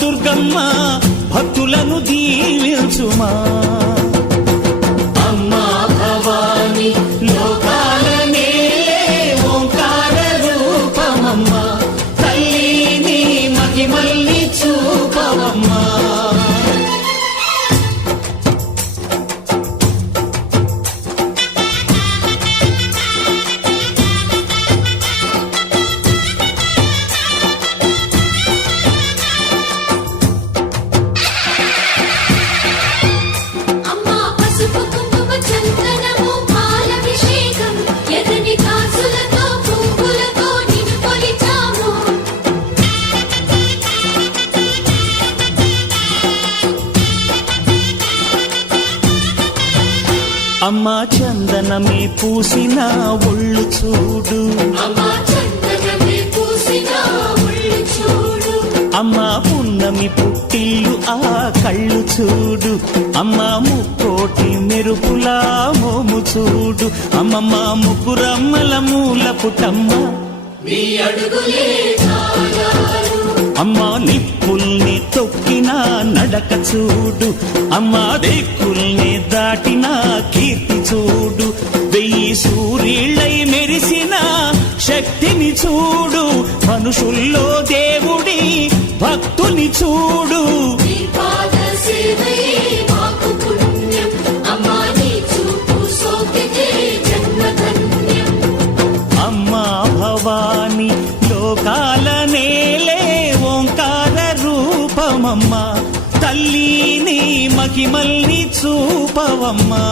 దుర్గమ్మ భక్తులను దీవించుమా. అమ్మా భవాని లోకాల నేలే ఓంకార రూపమమ్మా, తల్లి నీ మహిమల్ని చూపవమ్మా. అమ్మా చందనమే పూసిన ఒళ్ళు చూడు, అమ్మా పున్నమి పుట్టిల్లు ఆ కళ్ళు చూడు, అమ్మా ముక్కోటి మెరుపులా మోము చూడు, అమ్మమ్మ ముగ్గురమ్మల మూల పుటమ్మ అమ్మా నిప్పుల్ని తొక్కిన నడక చూడు, అమ్మా దిక్కుల్ని దాటిన కీర్తి చూడు, 1000 సూర్యుళ్ళై మెరిసిన శక్తిని చూడు, మనుషుల్లో దేవుడి భక్తుని చూడు. అమ్మా భవాని లోకాల నేలే ఓంకార రూపమమ్మా, తల్లి నీ మహిమల్ని చూపవమ్మా.